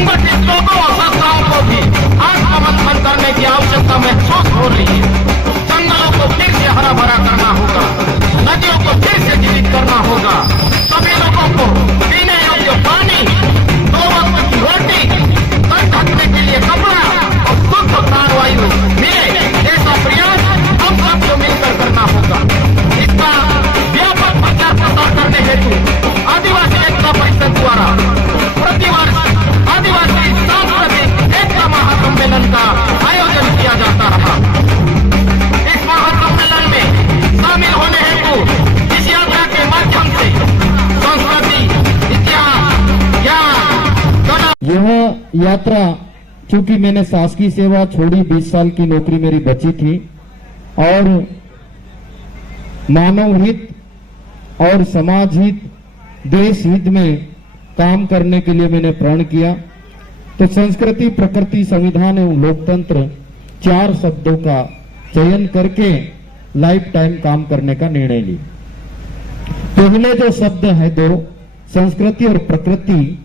संगठित लोगों और संस्थाओं को भी आत्ममंथन करने की आवश्यकता महसूस हो रही है। जंगलों को फिर से हरा भरा करना होगा, नदियों को फिर से जीवित करना होगा, सभी लोगों को पीने योग्य पानी, 2 वक्त की रोटी, सर ढकने के लिए कपड़ा और शुद्ध प्राणवायु मिले, ऐसा प्रयास हम सबको मिलकर करना होगा। इसका व्यापक प्रचार प्रसार करने हेतु आदिवासी एकता परिषद द्वारा प्रतिवर्ष आदिवासी सांस्कृतिक एकता महासम्मेलन का आयोजन किया जाता रहा। इस महासम्मेलन में शामिल होने हेतु इस यात्रा के माध्यम से संस्कृति, इतिहास, ज्ञान, कला। यह यात्रा चूंकि मैंने शासकीय सेवा छोड़ी, 20 साल की नौकरी मेरी बची थी और मानव हित और समाज हित, देश हित में काम करने के लिए मैंने प्रण किया। तो संस्कृति, प्रकृति, संविधान एवं लोकतंत्र 4 शब्दों का चयन करके लाइफ टाइम काम करने का निर्णय लिया। पहले जो शब्द है 2, संस्कृति और प्रकृति,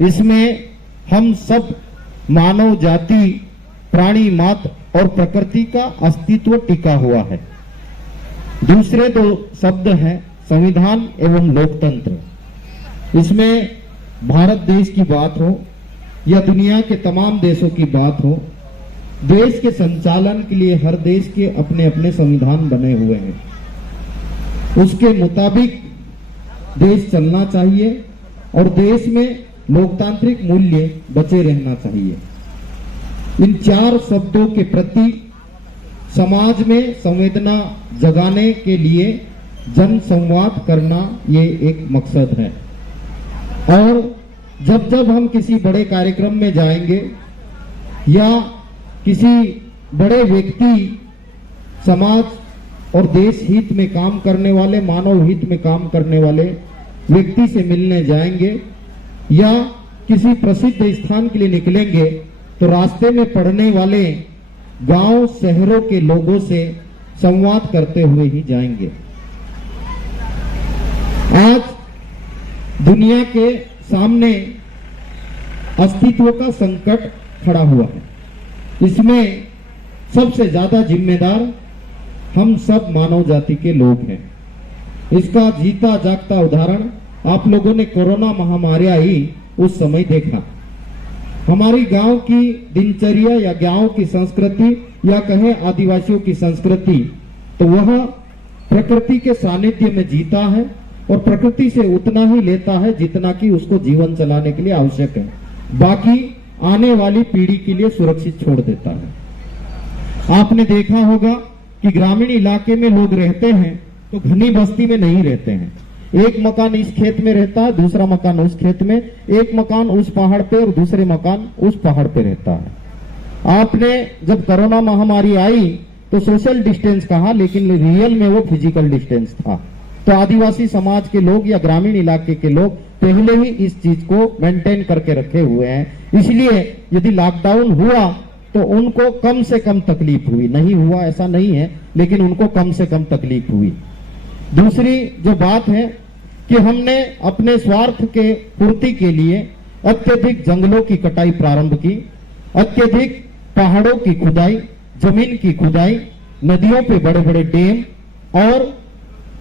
इसमें हम सब मानव जाति, प्राणी मात्र और प्रकृति का अस्तित्व टिका हुआ है। दूसरे 2 शब्द हैं संविधान एवं लोकतंत्र। इसमें भारत देश की बात हो या दुनिया के तमाम देशों की बात हो, देश के संचालन के लिए हर देश के अपने अपने संविधान बने हुए हैं। उसके मुताबिक देश चलना चाहिए और देश में लोकतांत्रिक मूल्य बचे रहना चाहिए। इन 4 शब्दों के प्रति समाज में संवेदना जगाने के लिए जन संवाद करना ये एक मकसद है। और जब जब हम किसी बड़े कार्यक्रम में जाएंगे या किसी बड़े व्यक्ति, समाज और देश हित में काम करने वाले, मानव हित में काम करने वाले व्यक्ति से मिलने जाएंगे या किसी प्रसिद्ध स्थान के लिए निकलेंगे, तो रास्ते में पड़ने वाले गांव, शहरों के लोगों से संवाद करते हुए ही जाएंगे। आज दुनिया के सामने अस्तित्व का संकट खड़ा हुआ है। इसमें सबसे ज्यादा जिम्मेदार हम सब मानव जाति के लोग हैं। इसका जीता जागता उदाहरण आप लोगों ने कोरोना महामारी आई उस समय देखा। हमारी गांव की दिनचर्या या गांव की संस्कृति या कहें आदिवासियों की संस्कृति, तो वह प्रकृति के सानिध्य में जीता है और प्रकृति से उतना ही लेता है जितना कि उसको जीवन चलाने के लिए आवश्यक है, बाकी आने वाली पीढ़ी के लिए सुरक्षित छोड़ देता है। आपने देखा होगा कि ग्रामीण इलाके में लोग रहते हैं तो घनी बस्ती में नहीं रहते हैं। एक मकान इस खेत में रहता है, दूसरा मकान उस खेत में, एक मकान उस पहाड़ पे और दूसरे मकान उस पहाड़ पे रहता है। आपने जब कोरोना महामारी आई तो सोशल डिस्टेंस कहा, लेकिन रियल में वो फिजिकल डिस्टेंस था। तो आदिवासी समाज के लोग या ग्रामीण इलाके के लोग पहले ही इस चीज को मेंटेन करके रखे हुए हैं। इसलिए यदि लॉकडाउन हुआ तो उनको कम से कम तकलीफ हुई, नहीं हुआ ऐसा नहीं है, लेकिन उनको कम से कम तकलीफ हुई। दूसरी जो बात है कि हमने अपने स्वार्थ के पूर्ति के लिए अत्यधिक जंगलों की कटाई प्रारंभ की, अत्यधिक पहाड़ों की खुदाई, जमीन की खुदाई, नदियों पे बड़े बड़े डैम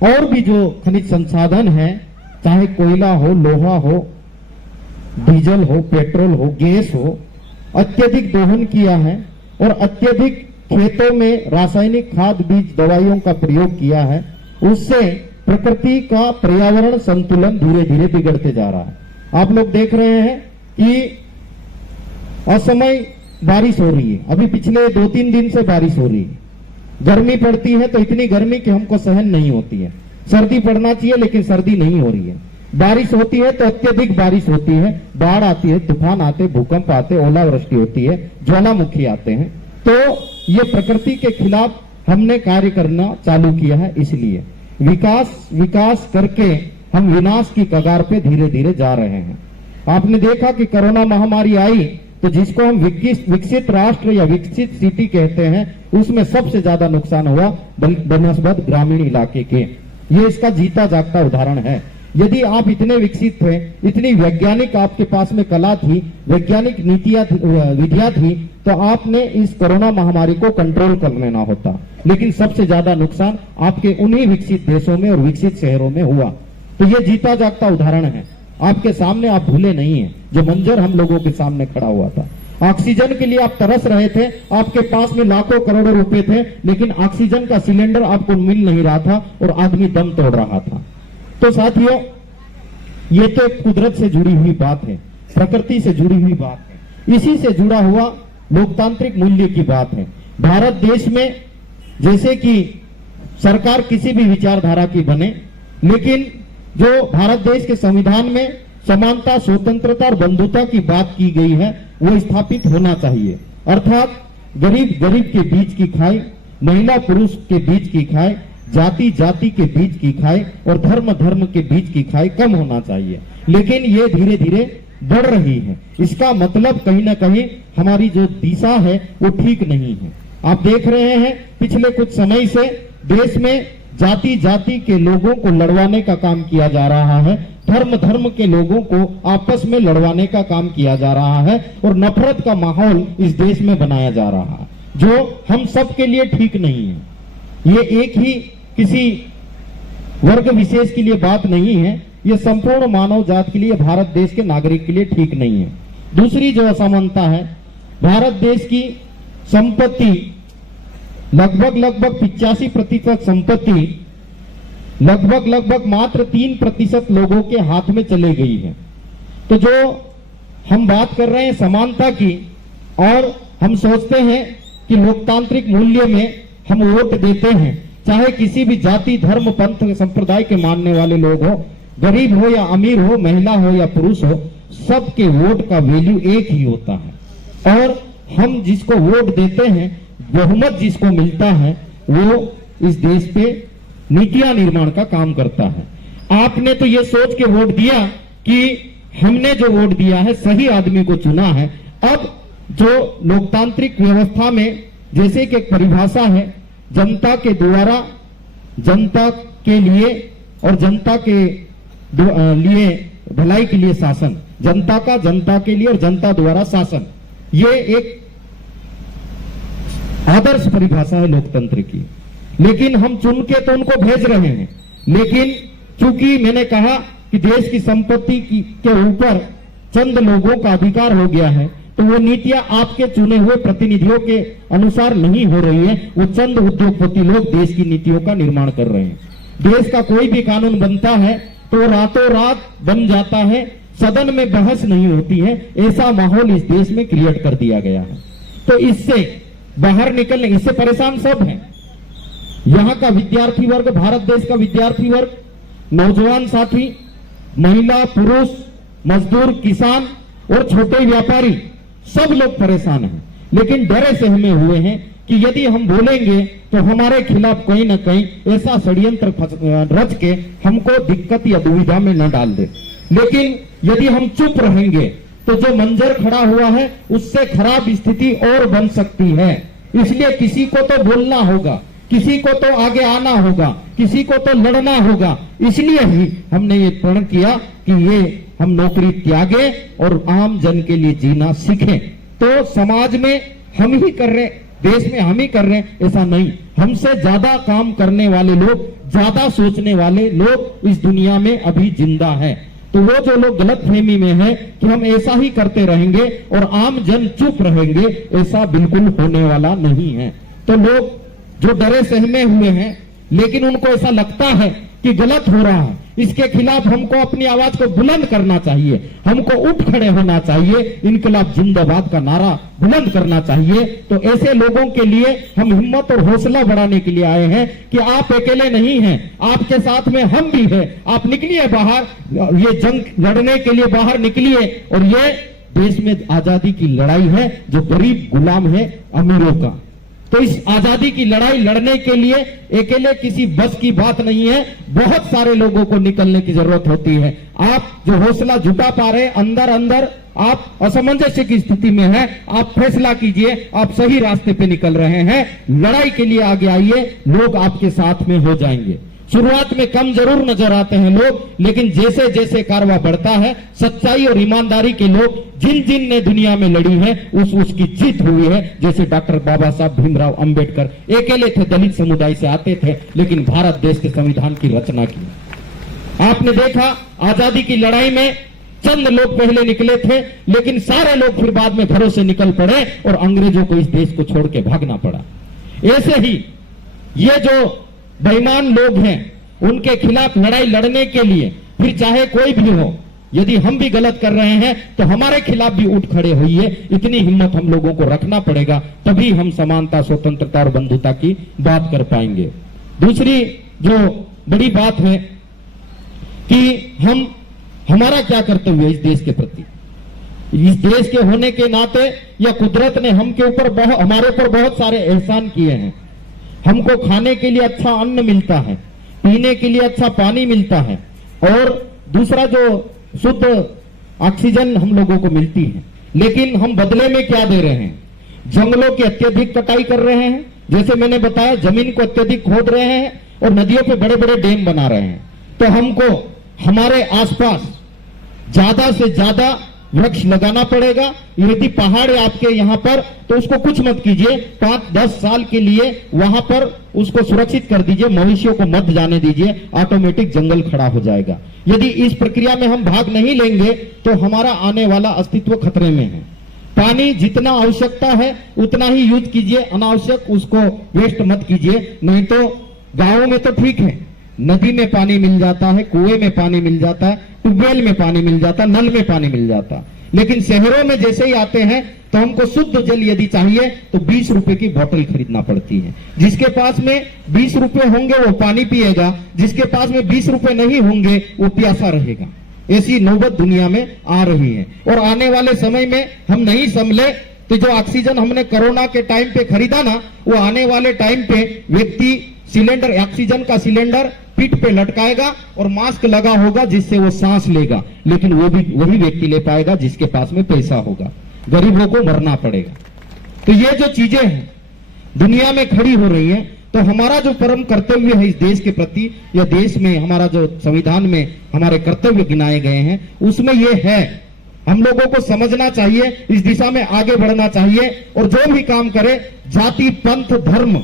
और भी जो खनिज संसाधन है, चाहे कोयला हो, लोहा हो, डीजल हो, पेट्रोल हो, गैस हो, अत्यधिक दोहन किया है और अत्यधिक खेतों में रासायनिक खाद, बीज, दवाइयों का प्रयोग किया है। उससे प्रकृति का पर्यावरण संतुलन धीरे धीरे बिगड़ते जा रहा है। आप लोग देख रहे हैं कि असमय बारिश हो रही है। अभी पिछले 2-3 दिन से बारिश हो रही है। गर्मी पड़ती है तो इतनी गर्मी कि हमको सहन नहीं होती है। सर्दी पड़ना चाहिए लेकिन सर्दी नहीं हो रही है। बारिश होती है तो अत्यधिक बारिश होती है, बाढ़ आती है, तूफान आते, भूकंप आते, ओलावृष्टि होती है, ज्वालामुखी आते हैं। तो ये प्रकृति के खिलाफ हमने कार्य करना चालू किया है। इसलिए विकास करके हम विनाश की कगार पे धीरे धीरे जा रहे हैं। आपने देखा कि कोरोना महामारी आई तो जिसको हम विकसित राष्ट्र या विकसित सिटी कहते हैं, उसमें सबसे ज्यादा नुकसान हुआ बनस्बत ग्रामीण इलाके के। ये इसका जीता जागता उदाहरण है। यदि आप इतने विकसित थे, इतनी वैज्ञानिक आपके पास में कला थी, वैज्ञानिक नीतियां विधियां थी, तो आपने इस कोरोना महामारी को कंट्रोल कर लेना होता। लेकिन सबसे ज्यादा नुकसान आपके उन्हीं विकसित देशों में और विकसित शहरों में हुआ। तो ये जीता जागता उदाहरण है आपके सामने, आप भूले नहीं है जो मंजर हम लोगों के सामने खड़ा हुआ था। ऑक्सीजन के लिए आप तरस रहे थे, आपके पास में लाखों करोड़ों रुपए थे, लेकिन ऑक्सीजन का सिलेंडर आपको मिल नहीं रहा था और आदमी दम तोड़ रहा था। तो साथियों, ये तो एक कुदरत से जुड़ी हुई बात है, प्रकृति से जुड़ी हुई बात है, इसी से जुड़ा हुआ लोकतांत्रिक मूल्य की बात है। भारत देश में जैसे कि सरकार किसी भी विचारधारा की बने, लेकिन जो भारत देश के संविधान में समानता, स्वतंत्रता और बंधुता की बात की गई है, वो स्थापित होना चाहिए। अर्थात गरीब गरीब के बीच की खाई, महिला पुरुष के बीच की खाई, जाति जाति के बीच की खाई और धर्म धर्म के बीच की खाई कम होना चाहिए। लेकिन ये धीरे धीरे बढ़ रही है। इसका मतलब कहीं ना कहीं हमारी जो दिशा है वो ठीक नहीं है। आप देख रहे हैं पिछले कुछ समय से देश में जाति जाति के लोगों को लड़वाने का काम किया जा रहा है, धर्म धर्म के लोगों को आपस में लड़वाने का काम किया जा रहा है और नफरत का माहौल इस देश में बनाया जा रहा है, जो हम सब के लिए ठीक नहीं है। ये एक ही किसी वर्ग विशेष के लिए बात नहीं है, ये संपूर्ण मानव जात के लिए, भारत देश के नागरिक के लिए ठीक नहीं है। दूसरी जो असमानता है, भारत देश की संपत्ति लगभग 85% संपत्ति लगभग मात्र 3% लोगों के हाथ में चले गई है। तो जो हम बात कर रहे हैं समानता की, और हम सोचते हैं कि लोकतांत्रिक मूल्य में हम वोट देते हैं, चाहे किसी भी जाति धर्म पंथ संप्रदाय के मानने वाले लोग हो, गरीब हो या अमीर हो, महिला हो या पुरुष हो, सबके वोट का वैल्यू एक ही होता है। और हम जिसको वोट देते हैं, बहुमत जिसको मिलता है, वो इस देश पे नीतियां निर्माण का काम करता है। आपने तो ये सोच के वोट दिया कि हमने जो वोट दिया है सही आदमी को चुना है। अब जो लोकतांत्रिक व्यवस्था में जैसे कि एक परिभाषा है, जनता के द्वारा जनता के लिए और जनता के लिए भलाई के लिए शासन, जनता का जनता के लिए और जनता द्वारा शासन, ये एक आदर्श परिभाषा है लोकतंत्र की। लेकिन हम चुन के तो उनको भेज रहे हैं, लेकिन चूंकि मैंने कहा कि देश की संपत्ति के ऊपर चंद लोगों का अधिकार हो गया है, तो वो नीतियां आपके चुने हुए प्रतिनिधियों के अनुसार नहीं हो रही है, वो चंद उद्योगपति लोग देश की नीतियों का निर्माण कर रहे हैं। देश का कोई भी कानून बनता है तो रातों रात बन जाता है, सदन में बहस नहीं होती है, ऐसा माहौल इस देश में क्रिएट कर दिया गया है। तो इससे बाहर निकलने, इससे परेशान सब हैं। यहाँ का विद्यार्थी वर्ग, भारत देश का विद्यार्थी वर्ग, नौजवान साथी, महिला पुरुष, मजदूर, किसान और छोटे व्यापारी, सब लोग परेशान हैं। लेकिन डरे सहमे हुए हैं कि यदि हम बोलेंगे तो हमारे खिलाफ कहीं ना कहीं ऐसा षड्यंत्र रच के हमको दिक्कत या दुविधा में न डाल दे। लेकिन यदि हम चुप रहेंगे तो जो मंजर खड़ा हुआ है उससे खराब स्थिति और बन सकती है। इसलिए किसी को तो बोलना होगा, किसी को तो आगे आना होगा, किसी को तो लड़ना होगा। इसलिए ही हमने ये प्रण किया कि ये हम नौकरी त्यागे और आम जन के लिए जीना सीखें। तो समाज में हम ही कर रहे, देश में हम ही कर रहे हैं ऐसा नहीं, हमसे ज्यादा काम करने वाले लोग, ज्यादा सोचने वाले लोग इस दुनिया में अभी जिंदा है। तो वो जो लोग गलतफहमी में है कि हम ऐसा ही करते रहेंगे और आम जन चुप रहेंगे, ऐसा बिल्कुल होने वाला नहीं है। तो लोग जो डरे सहमे हुए हैं, लेकिन उनको ऐसा लगता है कि गलत हो रहा है, इसके खिलाफ हमको अपनी आवाज को बुलंद करना चाहिए, हमको उठ खड़े होना चाहिए, इनकलाब जिंदाबाद का नारा बुलंद करना चाहिए। तो ऐसे लोगों के लिए हम हिम्मत और हौसला बढ़ाने के लिए आए हैं कि आप अकेले नहीं हैं, आपके साथ में हम भी हैं। आप निकलिए बाहर, ये जंग लड़ने के लिए बाहर निकलिए। और ये देश में आजादी की लड़ाई है जो गरीब गुलाम है अमीरों का। तो इस आजादी की लड़ाई लड़ने के लिए अकेले किसी बस की बात नहीं है, बहुत सारे लोगों को निकलने की जरूरत होती है। आप जो हौसला जुटा पा रहे, अंदर अंदर आप असमंजस्य की स्थिति में हैं, आप फैसला कीजिए, आप सही रास्ते पे निकल रहे हैं, लड़ाई के लिए आगे आइए, लोग आपके साथ में हो जाएंगे। शुरुआत में कम जरूर नजर आते हैं लोग, लेकिन जैसे जैसे कारवा बढ़ता है, सच्चाई और ईमानदारी के लोग जिन जिन ने दुनिया में लड़ी है उसकी जीत हुई है। जैसे डॉक्टर बाबा साहब भीमराव अंबेडकर अकेले थे, दलित समुदाय से आते थे, लेकिन भारत देश के संविधान की रचना की। आपने देखा आजादी की लड़ाई में चंद लोग पहले निकले थे, लेकिन सारे लोग फिर बाद में घरों से निकल पड़े और अंग्रेजों को इस देश को छोड़ के भागना पड़ा। ऐसे ही ये जो बेईमान लोग हैं, उनके खिलाफ लड़ाई लड़ने के लिए फिर चाहे कोई भी हो, यदि हम भी गलत कर रहे हैं तो हमारे खिलाफ भी उठ खड़े होइए। इतनी हिम्मत हम लोगों को रखना पड़ेगा, तभी हम समानता, स्वतंत्रता और बंधुता की बात कर पाएंगे। दूसरी जो बड़ी बात है कि हमारा क्या कर्तव्य है इस देश के प्रति। इस देश के होने के नाते या कुदरत ने हमारे ऊपर बहुत सारे एहसान किए हैं। हमको खाने के लिए अच्छा अन्न मिलता है, पीने के लिए अच्छा पानी मिलता है, और दूसरा जो शुद्ध ऑक्सीजन हम लोगों को मिलती है। लेकिन हम बदले में क्या दे रहे हैं? जंगलों की अत्यधिक कटाई कर रहे हैं, जैसे मैंने बताया, जमीन को अत्यधिक खोद रहे हैं और नदियों पे बड़े बड़े डैम बना रहे हैं। तो हमको हमारे आसपास ज्यादा से ज्यादा वृक्ष लगाना पड़ेगा। यदि पहाड़ है आपके यहाँ पर तो उसको कुछ मत कीजिए, 5-10 साल के लिए वहां पर उसको सुरक्षित कर दीजिए, मवेशियों को मत जाने दीजिए, ऑटोमेटिक जंगल खड़ा हो जाएगा। यदि इस प्रक्रिया में हम भाग नहीं लेंगे तो हमारा आने वाला अस्तित्व खतरे में है। पानी जितना आवश्यकता है उतना ही यूज कीजिए, अनावश्यक उसको वेस्ट मत कीजिए। नहीं तो गांवों में तो ठीक है, नदी में पानी मिल जाता है, कुएं में पानी मिल जाता है, ट्यूबवेल में पानी मिल जाता है, नल में पानी मिल जाता है। लेकिन शहरों में जैसे ही आते हैं तो हमको शुद्ध जल यदि चाहिए तो 20 रुपए की बोतल खरीदना पड़ती है। जिसके पास में 20 रुपए होंगे वो पानी पिएगा, जिसके पास में 20 रुपए नहीं होंगे वो प्यासा रहेगा। ऐसी नौबत दुनिया में आ रही है और आने वाले समय में हम नहीं संभले तो जो ऑक्सीजन हमने कोरोना के टाइम पे खरीदा ना, वो आने वाले टाइम पे व्यक्ति सिलेंडर, ऑक्सीजन का सिलेंडर पीठ पे लटकाएगा और मास्क लगा होगा जिससे वो सांस लेगा, लेकिन वो भी वही व्यक्ति ले पाएगा जिसके पास में पैसा होगा। गरीबों को मरना पड़ेगा। तो ये जो चीजें हैं दुनिया में खड़ी हो रही हैं, तो हमारा जो परम कर्तव्य है इस देश के प्रति या देश में हमारा जो संविधान में हमारे कर्तव्य गिनाए गए हैं, उसमें ये है हम लोगों को समझना चाहिए, इस दिशा में आगे बढ़ना चाहिए और जो भी काम करे जाति, पंथ, धर्म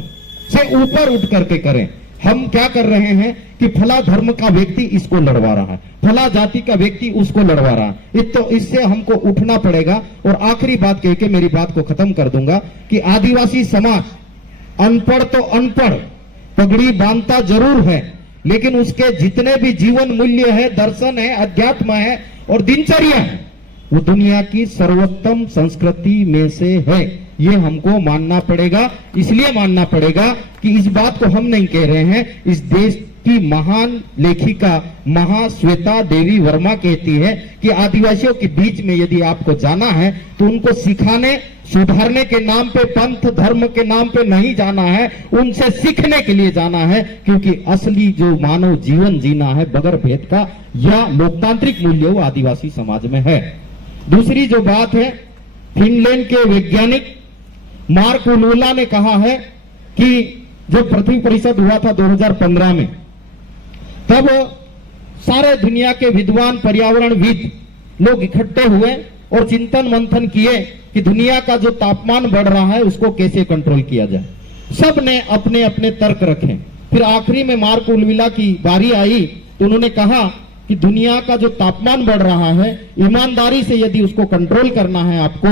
से ऊपर उठ करके करें। हम क्या कर रहे हैं कि फला धर्म का व्यक्ति इसको लड़वा रहा है, फला जाति का व्यक्ति उसको लड़वा रहा है, तो इससे हमको उठना पड़ेगा। और आखिरी बात कह के मेरी बात को खत्म कर दूंगा कि आदिवासी समाज अनपढ़ तो अनपढ़, पगड़ी बांधता जरूर है, लेकिन उसके जितने भी जीवन मूल्य है, दर्शन है, अध्यात्म है और दिनचर्या है, वो दुनिया की सर्वोत्तम संस्कृति में से है। ये हमको मानना पड़ेगा। इसलिए मानना पड़ेगा कि इस बात को हम नहीं कह रहे हैं, इस देश की महान लेखिका महाश्वेता देवी वर्मा कहती है कि आदिवासियों के बीच में यदि आपको जाना है तो उनको सिखाने सुधारने के नाम पे, पंथ धर्म के नाम पे नहीं जाना है, उनसे सीखने के लिए जाना है। क्योंकि असली जो मानव जीवन जीना है बगैर भेद का या लोकतांत्रिक मूल्य वो आदिवासी समाज में है। दूसरी जो बात है, फिनलैंड के वैज्ञानिक मार्क उलुला ने कहा है कि जब पृथ्वी परिषद हुआ था 2015 में, तब सारे दुनिया के विद्वान पर्यावरणविद लोग इकट्ठे हुए और चिंतन मंथन किए कि दुनिया का जो तापमान बढ़ रहा है उसको कैसे कंट्रोल किया जाए। सब ने अपने अपने तर्क रखे। फिर आखिरी में मार्क उलुला की बारी आई तो उन्होंने कहा कि दुनिया का जो तापमान बढ़ रहा है, ईमानदारी से यदि उसको कंट्रोल करना है आपको,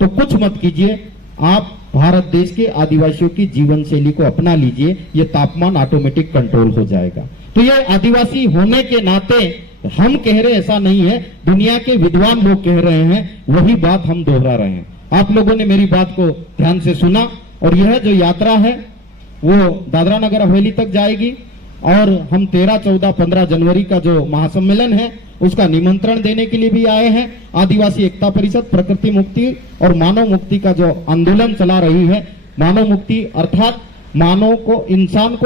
तो कुछ मत कीजिए, आप भारत देश के आदिवासियों की जीवन शैली को अपना लीजिए, ये तापमान ऑटोमेटिक कंट्रोल हो जाएगा। तो ये आदिवासी होने के नाते हम कह रहे ऐसा नहीं है, दुनिया के विद्वान लोग कह रहे हैं, वही बात हम दोहरा रहे हैं। आप लोगों ने मेरी बात को ध्यान से सुना और यह जो यात्रा है वो दादरा नगर हवेली तक जाएगी और हम 13, 14, 15 जनवरी का जो महासम्मेलन है उसका निमंत्रण देने के लिए भी आए हैं। आदिवासी एकता परिषद प्रकृति मुक्ति और मानव मुक्ति का जो आंदोलन चला रही है, मानव मुक्ति अर्थात मानव को इंसान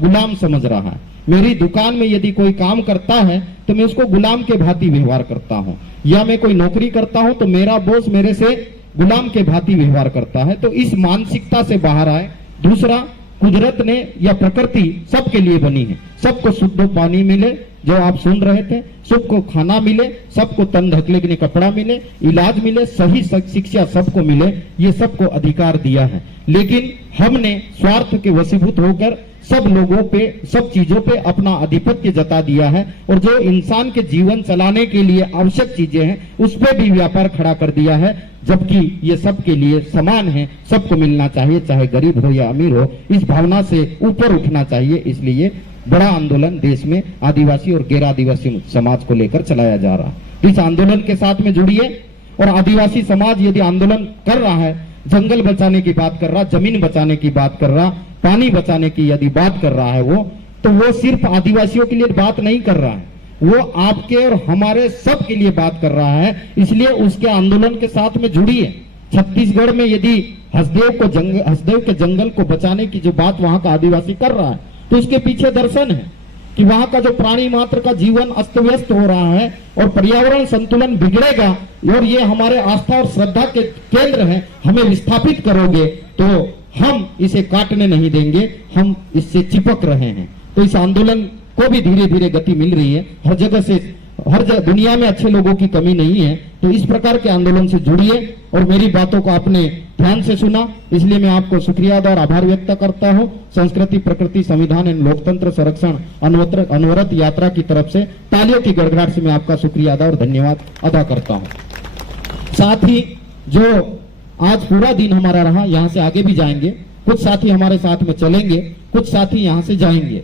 गुलाम समझ रहा है। मेरी दुकान में यदि कोई काम करता है तो मैं उसको गुलाम के भांति व्यवहार करता हूं, या मैं कोई नौकरी करता हूं तो मेरा बॉस मेरे से गुलाम के भांति व्यवहार करता है। तो इस मानसिकता से बाहर आए। दूसरा, कुदरत ने या प्रकृति सबके लिए बनी है। सबको शुद्ध पानी मिले, जो आप सुन रहे थे, सबको खाना मिले, सबको तन ढकने के लिए कपड़ा मिले, इलाज मिले, सही शिक्षा सबको मिले, ये सबको अधिकार दिया है। लेकिन हमने स्वार्थ के वशीभूत होकर सब लोगों पे, सब चीजों पे अपना आधिपत्य जता दिया है और जो इंसान के जीवन चलाने के लिए आवश्यक चीजें हैं उस पे भी व्यापार खड़ा कर दिया है, जबकि ये सबके लिए समान है, सबको मिलना चाहिए, चाहे गरीब हो या अमीर हो। इस भावना से ऊपर उठना चाहिए। इसलिए बड़ा आंदोलन देश में आदिवासी और गैर आदिवासी समाज को लेकर चलाया जा रहा है। इस आंदोलन के साथ में जुड़िए। और आदिवासी समाज यदि आंदोलन कर रहा है, जंगल बचाने की बात कर रहा, जमीन बचाने की बात कर रहा, पानी बचाने की यदि बात कर रहा है वो, तो वो सिर्फ आदिवासियों के लिए बात नहीं कर रहा है, वो आपके और हमारे सब के लिए बात कर रहा है। इसलिए उसके आंदोलन के साथ में जुड़िए। छत्तीसगढ़ में यदि हसदेव के जंगल को बचाने की जो बात वहां का आदिवासी कर रहा है, तो उसके पीछे दर्शन है कि वहां का जो प्राणी मात्र का जीवन अस्त व्यस्त हो रहा है और पर्यावरण संतुलन बिगड़ेगा और ये हमारे आस्था और श्रद्धा के केंद्र हैं, हमें विस्थापित करोगे तो हम इसे काटने नहीं देंगे, हम इससे चिपक रहे हैं। तो इस आंदोलन को भी धीरे धीरे गति मिल रही है। हर जगह से, हर जगह दुनिया में अच्छे लोगों की कमी नहीं है। तो इस प्रकार के आंदोलन से जुड़िए और मेरी बातों को आपने ध्यान से सुना, इसलिए मैं आपको शुक्रिया अदा और आभार व्यक्त करता हूं। संस्कृति, प्रकृति, संविधान एवं लोकतंत्र संरक्षण अनवरत यात्रा की तरफ से तालियों की गड़गड़ाहट से मैं आपका शुक्रिया अदा और धन्यवाद अदा करता हूं। साथ ही जो आज पूरा दिन हमारा रहा, यहाँ से आगे भी जाएंगे, कुछ साथी हमारे साथ में चलेंगे, कुछ साथी यहाँ से जाएंगे।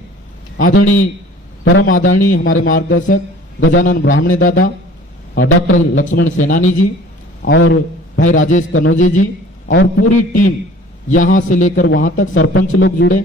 आदरणीय, परम आदरणीय हमारे मार्गदर्शक गजानन ब्राह्मणे दादा, डॉक्टर लक्ष्मण सेनानी जी और भाई राजेश कनौजे जी और पूरी टीम, यहाँ से लेकर वहां तक सरपंच लोग जुड़े।